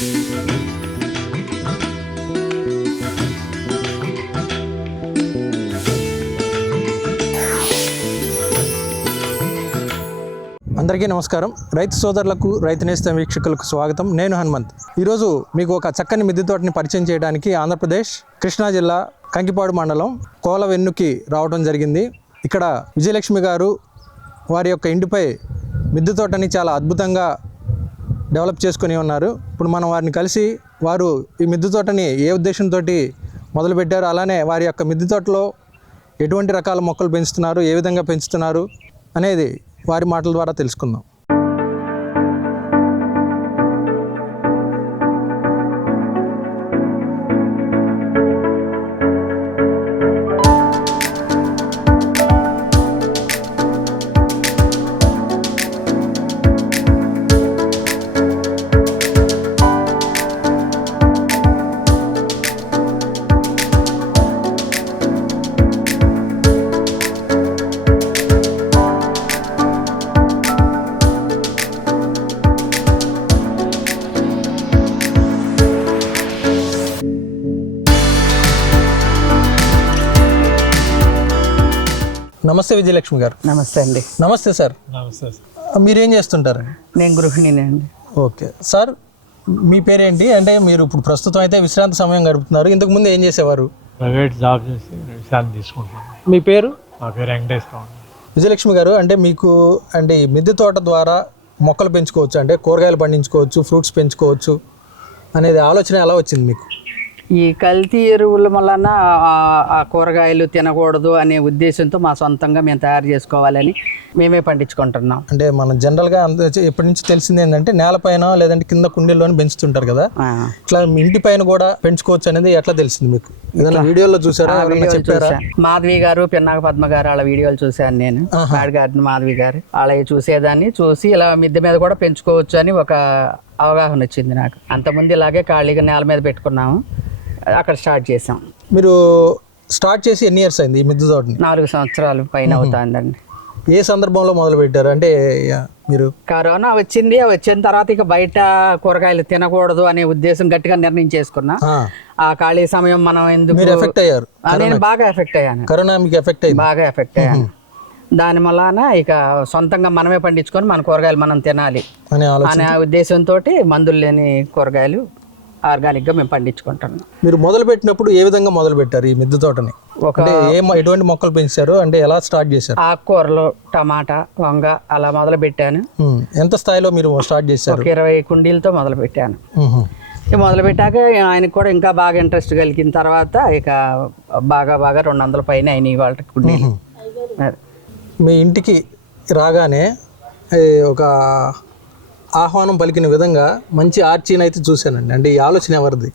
అందరికీ నమస్కారం. రైతు సోదరులకు రైతు నేస్తం వీక్షకులకు స్వాగతం. నేను హనుమంత్. ఈరోజు మీకు ఒక చక్కని మిద్దె తోటని పరిచయం చేయడానికి ఆంధ్రప్రదేశ్ కృష్ణా జిల్లా కంకిపాడు మండలం కోలవెన్నుకి రావడం జరిగింది. ఇక్కడ విజయలక్ష్మి గారు వారి యొక్క ఇంటిపై మిద్దె తోటని చాలా అద్భుతంగా డెవలప్ చేసుకొని ఉన్నారు. ఇప్పుడు మనం వారిని కలిసి వారు ఈ మిద్దె తోటని ఏ ఉద్దేశంతో మొదలుపెట్టారు అలానే వారి యొక్క మిద్దె తోటలో ఎటువంటి రకాల మొక్కలు పెంచుతున్నారు ఏ విధంగా పెంచుతున్నారు అనేది వారి మాటల ద్వారా తెలుసుకుందాం. నమస్తే విజయలక్ష్మి గారు. నమస్తే అండి. నమస్తే సార్. మీరేం చేస్తుంటారు? నేను గృహిణినండి ఓకే. సార్ మీ పేరేంటి? అంటే మీరు ఇప్పుడు ప్రస్తుతం అయితే విశ్రాంతి సమయం గడుపుతున్నారు. ఇంతకు ముందు ఏం చేసేవారు? ప్రైవేట్ జాబ్ చేసి తీసుకుంటాను మీ పేరు? మా పేరు వెంకటేశ్వర విజయలక్ష్మి గారు అంటే మీకు అంటే ఈ మిద్దె తోట ద్వారా మొక్కలు పెంచుకోవచ్చు అంటే కూరగాయలు పండించుకోవచ్చు ఫ్రూట్స్ పెంచుకోవచ్చు అనేది ఆలోచన ఎలా వచ్చింది మీకు? ఈ కల్తీ ఎరువుల వలన ఆ- కూరగాయలు తినకూడదు అనే ఉద్దేశంతో మా సొంతంగా మేము తయారు చేసుకోవాలని మేమే పండించుకుంటున్నాం. అంటే మన జనరల్గా అంద ఎప్పటి నుంచి తెలిసింది ఏంటంటే నేలపైన లేదంటే కింద కుండీల్లోనే పెంచుతుంటారు కదా. ఇట్లా ఇంటి పైన కూడా పెంచుకోవచ్చు అనేది ఎట్లా తెలిసింది మీకు? వీడియోలో చూసారా? చెప్పారా? మాధవి గారు పిన్నాక పద్మ గారు వాళ్ళ వీడియోలు చూశాను నేను. గాడి గారిని మాధవి గారు. వాళ్ళవి చూసేదాన్ని చూసి ఇలా మిద్దె మీద కూడా పెంచుకోవచ్చు అని ఒక అవగాహన వచ్చింది నాకు. అంతకుముందు ఇలాగే ఖాళీగా నేల మీద పెట్టుకున్నాము. అక్కడ స్టార్ట్ చేసాం. మీరు స్టార్ట్ చేసి ఎన్ని ఇయర్స్ అయింది ఈ మిద్దె తోటని? నాలుగు సంవత్సరాలు పైన అవుతుందండి. ఏ సందర్భంలో మొదలు పెట్టారు అంటే మీరు కరోనా వచ్చింది వచ్చిన తర్వాత ఇక బయట కూరగాయలు తినకూడదు అనే ఉద్దేశం గట్టిగా నిర్ణయం చేసుకున్నా ఆ, ఖాళీ సమయం మనం ఎందుకు మీరు ఎఫెక్ట్ అయ్యారు నేను బాగా ఎఫెక్ట్ అయ్యాను. కరోనా మీకు ఎఫెక్ట్ అయింది? బాగా ఎఫెక్ట్ అయ్యాను. దాని వలన ఇక సొంతంగా మనమే పండించుకొని మన కూరగాయలు మనం తినాలి అనే ఉద్దేశంతో మందులు లేని కూరగాయలు ఆర్గానిక్గా మేము పండించుకుంటున్నాం. మీరు మొదలు పెట్టినప్పుడు ఏ విధంగా మొదలు పెట్టారు ఈ మిద్దె తోటని? అంటే ఏ ఎటువంటి మొక్కలు పెంచారు? అంటే ఎలా స్టార్ట్ చేశారు? ఆకుకూరలు టమాటా వంగ అలా మొదలు పెట్టాను ఎంత స్థాయిలో మీరు స్టార్ట్ చేశారు? ఇరవై కుండీలతో మొదలు పెట్టాను మొదలు పెట్టాక ఆయనకు కూడా ఇంకా బాగా ఇంట్రెస్ట్ కలిగిన తర్వాత ఇక బాగా బాగా రెండు వందల పైన అయినాయి వాళ్ళ కుండీలు. మీ ఇంటికి రాగానే ఒక ఆహ్వానం పలికిన విధంగా మంచి ఆర్చీని అయితే చూశానండి. అంటే ఈ ఆలోచన ఎవరిది?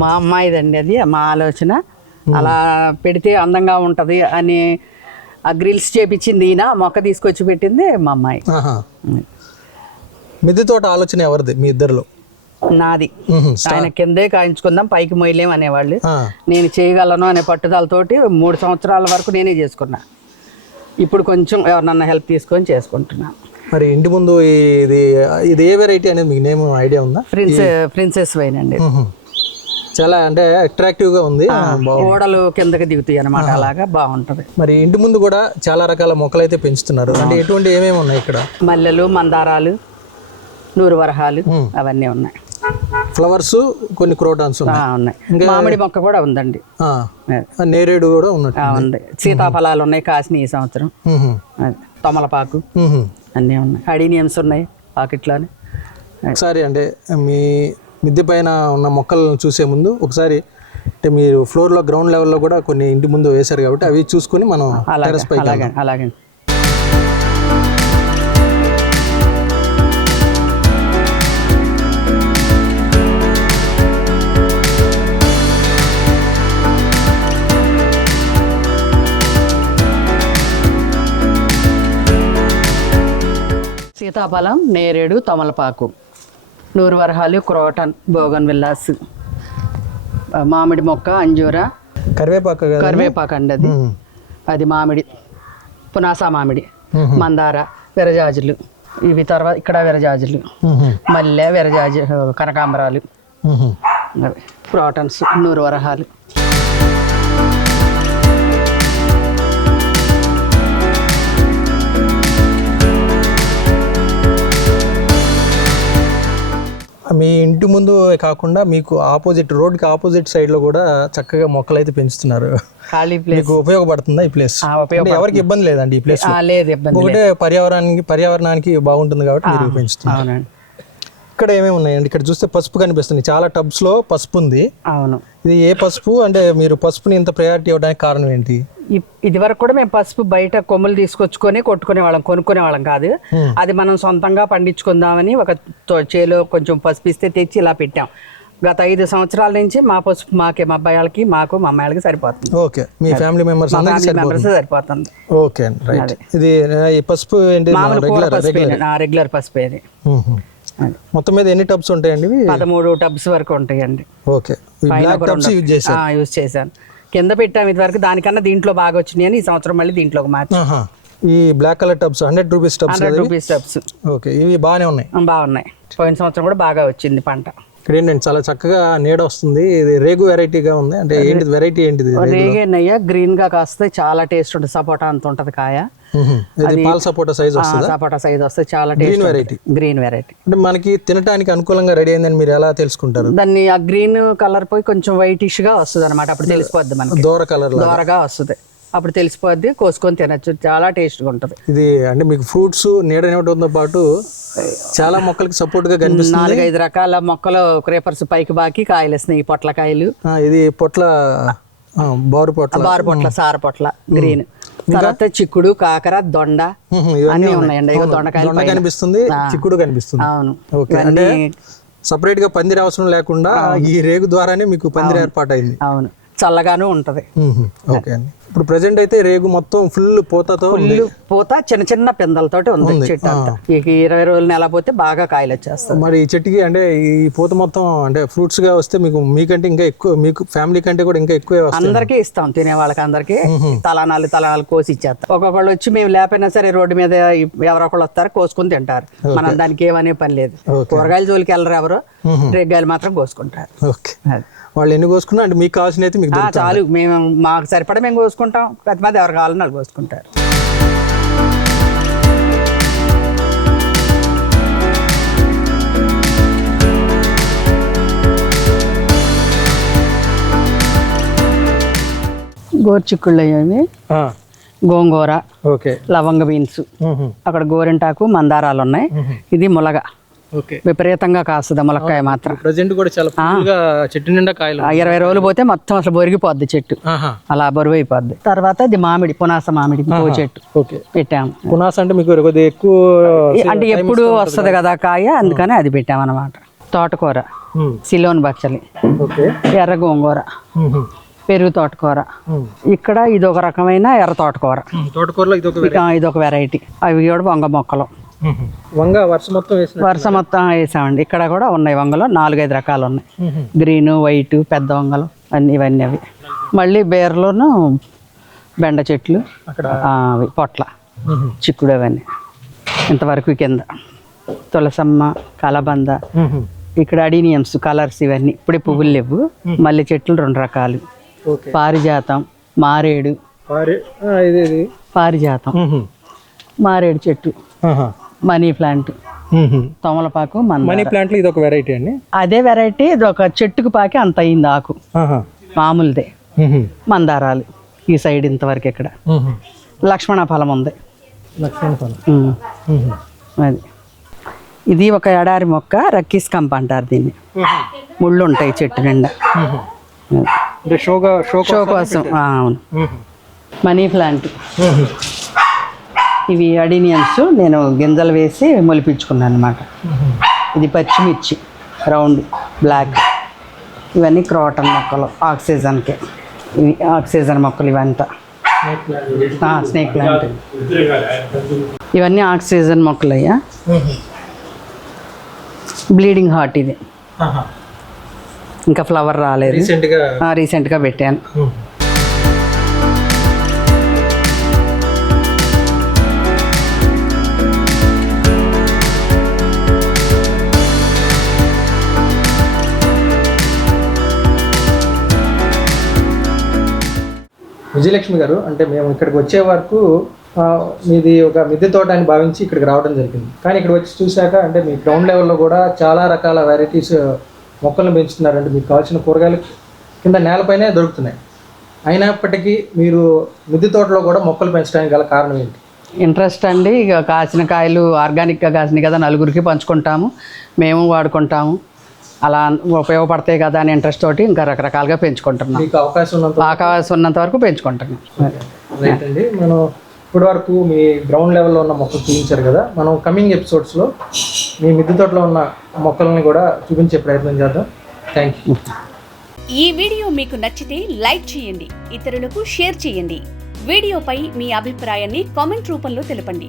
మా అమ్మాయిదండి అది మా ఆలోచన. అలా పెడితే అందంగా ఉంటుంది అని ఆ గ్రిల్స్ చేపించింది ఈయన మొక్క తీసుకొచ్చి పెట్టింది మా అమ్మాయి. మిద్దె తోట ఆలోచన ఎవరిది మీ ఇద్దరిలో? నాది. ఆయన కిందే కాయించుకుందాం పైకి మొయ్యలేం అనేవాళ్ళు. నేను చేయగలను అనే పట్టుదలతోటి మూడు సంవత్సరాల వరకు నేనే చేసుకున్నా. ఇప్పుడు కొంచెం ఎవరినన్నా హెల్ప్ తీసుకొని చేసుకుంటున్నాను మరి ఇంటి ముందు ఇది ఇది ఏ వెరైటీ అనేది మీకు నేమ్ ఐడియా ఉందా? ప్రిన్స్ ప్రిన్సెస్ వైన్ అండి. చాలా అంటే అట్రాక్టివ్గా ఉంది. ఓడలు కిందకి దిగుతాయి అనమాట అలాగా బాగుంటది. మరి ఇంటి ముందు కూడా చాలా రకాల మొక్కలు అయితే పెంచుతున్నారు. అంటే ఎటువంటి ఏమేమి ఉన్నాయి ఇక్కడ? మల్లెలు మందారాలు నూరు వరహాలు. అవన్నీ ఉన్నాయి. ఫ్లవర్స్ కొన్ని క్రోటాన్స్ ఉన్నాయి. ఉన్నాయి. మామిడి మొక్క కూడా ఉందండి. నేరేడు కూడా ఉన్నట్టు ఉంది. సీతాఫలాలు ఉన్నాయి కాసిన ఈ సంవత్సరం. తమలపాకు. అన్నీ ఉన్నాయి. అడీనియమ్స్ ఉన్నాయి పాకెట్లోనే. ఒకసారి అంటే మీ మిద్దె పైన ఉన్న మొక్కలను చూసే ముందు ఒకసారి అంటే మీరు ఫ్లోర్లో గ్రౌండ్ లెవెల్లో కూడా కొన్ని ఇంటి ముందు వేశారు కాబట్టి అవి చూసుకొని మనం అలాగే అలాగే అలాగే. సీతాఫలం నేరేడు తమలపాకు. నూరు వరహాలు క్రోటన్ బోగన్ విల్లాస్. మామిడి మొక్క అంజూరా. కరివేపాకు కరివేపాకు అండి అది. అది మామిడి. పునాస మామిడి. మందార విరజాజులు. ఇవి తర్వాత ఇక్కడ విరజాజులు. మల్లె విరజాజు కనకాంబరాలు. ప్రోటన్స్ నూరు వరహాలు మీ ఇంటి ముందు కాకుండా మీకు ఆపోజిట్ రోడ్కి ఆపోజిట్ సైడ్లో కూడా చక్కగా మొక్కలు అయితే పెంచుతున్నారు మీకు ఉపయోగపడుతుందా ఈ ప్లేస్? ఎవరికి ఇబ్బంది లేదండి ఈ ప్లేస్ లేదు ఒకటే పర్యావరణానికి పర్యావరణానికి బాగుంటుంది కాబట్టి మీరు పెంచుతున్నారు. ఇక్కడ ఏమేమి ఉన్నాయండి? ఇక్కడ చూస్తే పసుపు కనిపిస్తుంది. చాలా టబ్స్లో పసుపు ఉంది అవును. ఇది ఏ పసుపు? అంటే మీరు పసుపుని ఇంత ప్రయారిటీ ఇవ్వడానికి కారణం ఏంటి? ఇది వరకు కూడా మేము పసుపు బయట కొమ్ములు తీసుకొచ్చుకొని కొట్టుకునే వాళ్ళం కొనుక్కునే వాళ్ళం కాదు. అది మనం సొంతంగా పండించుకుందామని ఒక చేలో కొంచెం పసుపు ఇస్తే తెచ్చి ఇలా పెట్టాం. గత ఐదు సంవత్సరాల నుంచి మా పసుపు మాకే మా అబ్బాయిలకి మాకు మా అమ్మాయిలకి సరిపోతుంది. ఓకే. మీ ఫ్యామిలీ మెంబర్స్ ఫ్యామిలీ మెంబర్స్ సరిపోతుంది. ఓకే. రైట్. ఇది పసుపు ఏంటి? మామూలు రెగ్యులర్ పసుపు రెగ్యులర్ పసుపు. మొత్తం మీద ఎన్ని టబ్స్ ఉంటాయండి పదమూడు టబ్స్ వరకు ఉంటాయండి. ఓకే. యూజ్ చేశాను. కింద పెట్టాం ఇది వరకు దానికన్నా దీంట్లో బాగా వచ్చినాయి అని ఈ సంవత్సరం మళ్ళీ దీంట్లోకి మార్చి. ఈ black colour tubs hundred rupees tubs hundred rupees tubs. Okay. ఇవి బాగానే ఉన్నాయి. బాగున్నాయి. పోయిన సంవత్సరం కూడా బాగా వచ్చింది పంట. ఇక్కడ ఏంటంటే చాలా చక్కగా నీడ వస్తుంది. ఇది రేగు వెరైటీగా ఉంది. అంటే ఏంటిది? వెరైటీ ఏంటిది రేగేనయ్య గ్రీన్గా కాస్తే చాలా టేస్ట్ ఉంటుంది. సపోటా అంత ఉంటది కాయ. మ్మ్. ఇది పాల సపోటా సైజ్ వస్తుంది? సపోటా సైజ్ వస్తే చాలా గ్రీన్ వెరైటీ గ్రీన్ వెరైటీ అంటే మనకి తినడానికి అనుకూలంగా రెడీ అయిందని మీరు ఎలా తెలుసుకుంటారు? దాన్ని ఆ గ్రీన్ కలర్ పోయి కొంచెం వైటిష్గా వస్తుంది అనమాట అప్పుడు తెలిసిపోద్ది మనకి. దూర కలర్ దోరగా వస్తుంది. అప్పుడు తెలిసిపోద్ది కోసుకొని తినచ్చు. చాలా టేస్ట్గా ఉంటుంది. ఇది అంటే మీకు ఫ్రూట్స్ నీడనివ్వడంతో పాటు చాలా మొక్కలకి సపోర్ట్గా కనిపిస్తుంది. నాలుగైదు రకాల మొక్కలు క్రేపర్స్ పైకి బాకి కాయలు వస్తున్నాయి పొట్లకాయలు. ఇది పొట్ల బారు పొట్ల. బారు పొట్ల సార పొట్ల గ్రీన్. తర్వాత చిక్కుడు కాకర దొండ అన్నీ ఉన్నాయండి. దొండకాయలు దొండ కనిపిస్తుంది చిక్కుడు కనిపిస్తుంది. అవును. ఓకే. అంటే సపరేట్గా పందిరి అవసరం లేకుండా ఈ రేగు ద్వారానే మీకు పందిరి ఏర్పాటు అయింది అవును. చల్లగాను ఉంటది. ఓకే అండి. ఇప్పుడు ప్రెసెంట్ అయితే రేగు మొత్తం ఫుల్ పూతతో పుల్లు పూత చిన్న చిన్న పిందలతోటి ఉంది చెట్టు అంతా. ఇక ఇరవై రోజులు నెల పోతే బాగా కాయలు వచ్చేస్తాయి. మరి ఈ చెట్టుకి అంటే ఈ పూత మొత్తం అంటే ఫ్రూట్స్గా వస్తే మీకు మీకంటే ఇంకా ఎక్కువ మీకు ఫ్యామిలీ కంటే కూడా ఇంకా ఎక్కువే అందరికీ ఇస్తాం తినే వాళ్ళకి అందరికి. తలానాలు తలానాలు కోసి ఇచ్చేస్తాం. ఒక్కొక్కళ్ళు వచ్చి మేము లేకపోయినా సరే రోడ్డు మీద ఎవరో ఒకళ్ళు వస్తారు కోసుకుని తింటారు. మనం దానికి ఏమనే పని లేదు. కూరగాయల జోలికి వెళ్ళరు ఎవరు. రేగ్గాయలు మాత్రం కోసుకుంటారు. ఓకే. వాళ్ళు ఎన్ని కోసుకున్నా అంటే మీకు కావాల్సిన అయితే మీకు. చాలు. మేము మాకు సరిపడా మేము కోసుకుంటాం. ప్రతి మంది ఎవరు కావాలని వాళ్ళు కోసుకుంటారు. గోరుచిక్కుళ్ళు అయ్యేవి ఆ, గోంగూర ఓకే. లవంగ బీన్స్. అక్కడ గోరింటాకు మందారాలు ఉన్నాయి ఇది ములగ. విపరీతంగా కాస్తుంది ములక్కాయ మాత్రం. ప్రజెంట్ కూడా చాలా చెట్టు నిండా కాయలు. ఇరవై రోజులు పోతే మొత్తం అసలు బొరిగిపోద్ది చెట్టు. అలా బరువు అయిపోద్ది తర్వాత ఇది మామిడి పునాస మామిడి చెట్టు పెట్టాము. పునాస అంటే మీకు కొద్దిగా ఎక్కువ అంటే ఎప్పుడు వస్తుంది కదా కాయ అందుకని అది పెట్టామన్నమాట. తోటకూర. మ్మ్. సిలోన్ బచ్చలి. ఎర్ర గోంగూర. పెరుగు తోటకూర. ఇక్కడ ఇది ఒక రకమైన ఎర్ర తోటకూర. తోటకూరలో ఇది ఒక వెరైటీ అవి కూడా వంగ మొక్కలు. వంగ వర్షం మొత్తం వేసిన వరుస మొత్తం వేసామండి. ఇక్కడ కూడా ఉన్నాయి వంగలు. నాలుగైదు రకాలు ఉన్నాయి. గ్రీన్ వైట్ పెద్ద వంగలు అన్ని ఇవన్నీ అవి. మళ్ళీ బేర్లోను బెండ చెట్లు అవి పొట్ల. చిక్కుడు అవన్నీ. ఇంతవరకు కింద. తులసమ్మ కలబంద. ఇక్కడ అడీనియమ్స్ కలర్స్ ఇవన్నీ. ఇప్పుడే పువ్వులు లేవు. మల్లె చెట్లు రెండు రకాలు. పారిజాతం మారేడు. పారిజాతం. మారేడు చెట్టు. Money plant. తమలపాకు మనీ ప్లాంట్లో ఇది ఒక వెరైటీ అండి? అదే వెరైటీ ఇది ఒక చెట్టుకు పాకి అంత అయింది ఆకు. మామూలుదే. మ్మ్. మందారాలు ఈ సైడ్ ఇంతవరకు ఇక్కడ. లక్ష్మణ ఫలం ఉంది. లక్ష్మణ ఫలం. అది. ఇది ఒక ఎడారి మొక్క రక్కీస్ కంప అంటారు దీన్ని. ముళ్ళు ఉంటాయి చెట్టు నిండా. షో కోసం అవును. Money plant. ఇవి అడీనియన్స్. నేను గింజలు వేసి మొలిపించుకున్నాను అనమాట ఇది పచ్చిమిర్చి రౌండ్ బ్లాక్. ఇవన్నీ క్రోటన్ మొక్కలు ఆక్సిజన్కి. ఇవి ఆక్సిజన్ మొక్కలు ఇవంతా. Snake plant. ఇవన్నీ ఆక్సిజన్ మొక్కలు అయ్యా. బ్లీడింగ్ హార్ట్ ఇది. ఇంకా ఫ్లవర్ రాలేదు. రీసెంట్గా పెట్టాను. విజయలక్ష్మి గారు అంటే మేము ఇక్కడికి వచ్చే వరకు మీది ఒక మిద్దె తోట అని భావించి ఇక్కడికి రావడం జరిగింది. కానీ ఇక్కడ వచ్చి చూశాక అంటే మీ గ్రౌండ్ లెవెల్లో కూడా చాలా రకాల వెరైటీస్ మొక్కలను పెంచుతున్నారు అంటే మీకు కావాల్సిన కూరగాయలు కింద నేలపైనే దొరుకుతున్నాయి. అయినప్పటికీ మీరు మిద్దె తోటలో కూడా మొక్కలు పెంచడానికి గల కారణం ఏంటి? ఇంట్రెస్ట్ అండి. ఇక కాసిన కాయలు ఆర్గానిక్గా కాసినాయి కదా నలుగురికి పంచుకుంటాము. మేము వాడుకుంటాము. అలా ఉపయోగపడతాయి కదా అని ఇంట్రెస్ట్ తోటి ఇంకా రకరకాలుగా పెంచుకుంటున్నాం. మీకు అవకాశం ఉన్నంత అవకాశం ఉన్నంత వరకు పెంచుకుంటున్నాం. రైట్ అండి. మనం ఇప్పటి వరకు మీ గ్రౌండ్ లెవెల్లో ఉన్న మొక్కలు చూపించారు కదా. మనం కమింగ్ ఎపిసోడ్స్లో మీ మిద్దె తోటలో ఉన్న మొక్కల్ని కూడా చూపించే ప్రయత్నం చేద్దాం. థ్యాంక్ యూ ఈ వీడియో మీకు నచ్చితే లైక్ చేయండి ఇతరులకు షేర్ చేయండి. వీడియోపై మీ అభిప్రాయాన్ని కామెంట్ రూపంలో తెలపండి.